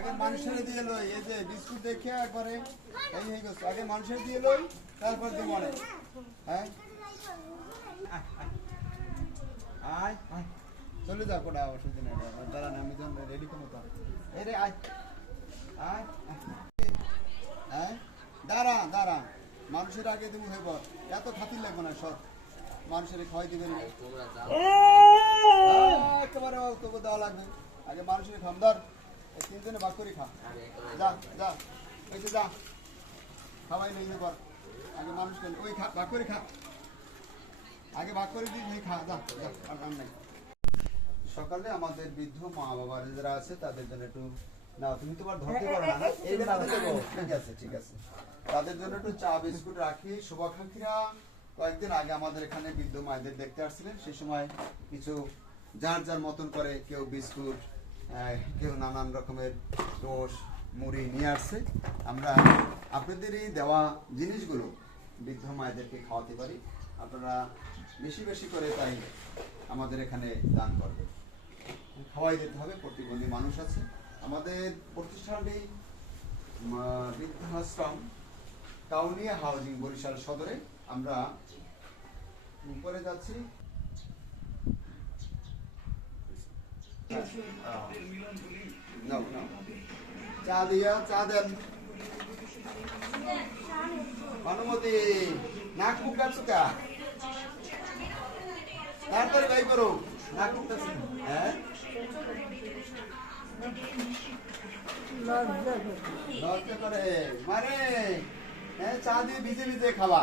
আগে মানুষের দিয়ে লই, এই যে বিস্কুট দেখে একবারে এই হয়ে গেছে। আগে মানুষের দিয়ে লই, তারপর দিব অনেক। হ্যাঁ আয় আয় চলে যাও, কোটা অসুবিধা নেই। দাঁড়ান আমি যখন রেডি করবো তো এই রে আয় আয় হ্যাঁ দাঁড়া দাঁড়া, মানুষের আগে তুমি হয়ে পর, এত খাতির লাগবে না, সব মানুষের খাওয়াই দিবেন একেবারে তবু দেওয়া লাগবে। আগে মানুষের খাম ধর, তিনজনে ভাগ করে খা, যা যা ওই যা খাওয়াই নেই পর, আগে মানুষকে ওই খা, ভাগ করে খা, আগে ভাগ করে দিই খা, যা যা আর কাম নাই। সকালে আমাদের বৃদ্ধ মা বাবা যারা আছে তাদের জন্য একটু না, তুমি তোমার ধরতে পারো না, এই যে তাদের দেবো, ঠিক আছে ঠিক আছে, তাদের জন্য একটু চা বিস্কুট রাখি। শুভাকাঙ্ক্ষীরা কয়েকদিন আগে আমাদের এখানে বৃদ্ধ মায়েদের দেখতে আসছিলেন, সেই সময় কিছু যার যার মতন করে কেউ বিস্কুট, কেউ নানান রকমের টোস্ট মুড়ি নিয়ে আসছে। আমরা আপনাদেরই দেওয়া জিনিসগুলো বৃদ্ধ মায়েদেরকে খাওয়াতে পারি, আপনারা বেশি বেশি করে তাই আমাদের এখানে দান করবেন, খাওয়াই দিতে হবে। প্রতিবন্ধী মানুষ আছে আমাদের প্রতিষ্ঠানটি বৃদ্ধাশ্রম কাউনিয়া হাউজিং বরিশাল সদরে। আমরা উপরে যাচ্ছি, চা দিয়া চা দেন। অনুমতি নাক মুখ কাটছো কা, তাড়াতাড়ি ভাই করো, নাক মুখ কাটছো। হ্যাঁ লজ্জা করে মানে, হ্যাঁ চা দিয়ে ভিজে ভিজে খাওয়া।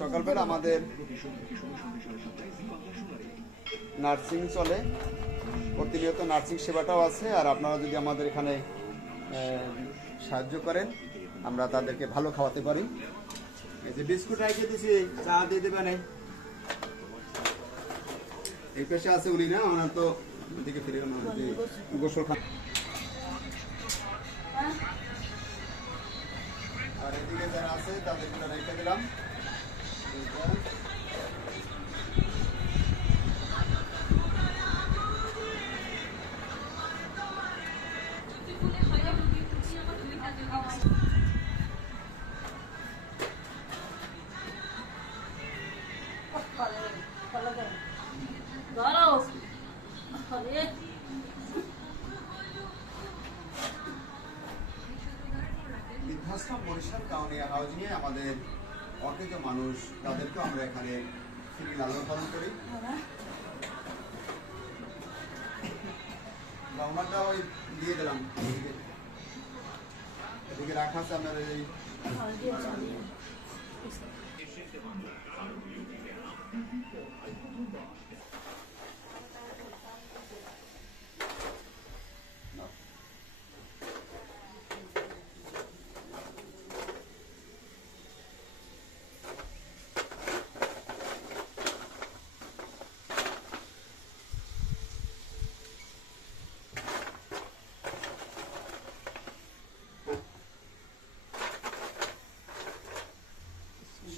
সকালবেলা আমাদের নার্সিং চলে, প্রতিনিয়ত নার্সিং সেবাটাও আছে। আর আপনারা যদি আমাদের এখানে সাহায্য করেন, আমরা তাদেরকে ভালো খাওয়াতে পারি। এই যে বিস্কুট রাখে দিছি, চা দিয়ে দেবেন। এই পেশে আছে উনি না, ওনার তো দিকে ফিরে গোসল খান। আর এদিকে যারা আছে তাদেরকে রেখে দিলাম। বৃদ্ধাশ্রম বরিশাল কাউনিয়া হাউজিংয়ে আমাদের অকেজ মানুষ, তাদেরকেও আমরা এখানে ফ্রি লালন পালন করি। ওনারটা ওই দিয়ে দিলাম, এদিকে রাখা আছে আপনার এই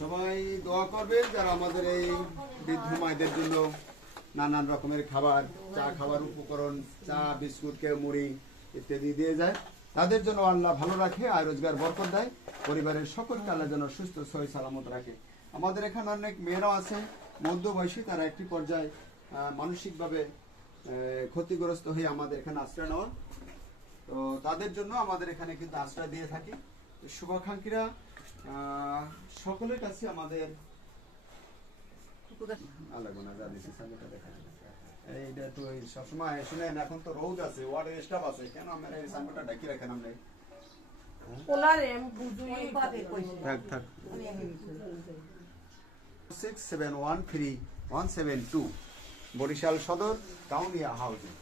সবাই দোয়া করবেন যারা আমাদের এই বৃদ্ধ মায়েদের জন্য নানান রকমের খাবার, চা খাবার উপকরণ, চা বিস্কুট কেউ মুড়ি ইত্যাদি দিয়ে যায়, তাদের জন্য আল্লাহ ভালো রাখে, আয় রোজগার বরকত দেয়, পরিবারের সকলকে আল্লাহ যেন সুস্থ সহি সালামত রাখে। আমাদের এখানে অনেক মেয়েরাও আছে মধ্যবয়সী, তারা একটি পর্যায়ে মানসিকভাবে ক্ষতিগ্রস্ত হয়ে আমাদের এখানে আশ্রয় নেওয়া, তো তাদের জন্য আমাদের এখানে কিন্তু আশ্রয় দিয়ে থাকি। শুভাকাঙ্ক্ষীরা সকলের কাছে আমাদের এইটা তো সবসময় শুনেন, এখন তো রোদ আছে, ওয়ার্ডের স্টাফ আছে, কেন আমরা এই সাইনবোর্ডটা ঢাকি রাখেন? আমরা থাক থাক 6713172 বরিশাল সদর কাউনিয়া হাউজিং।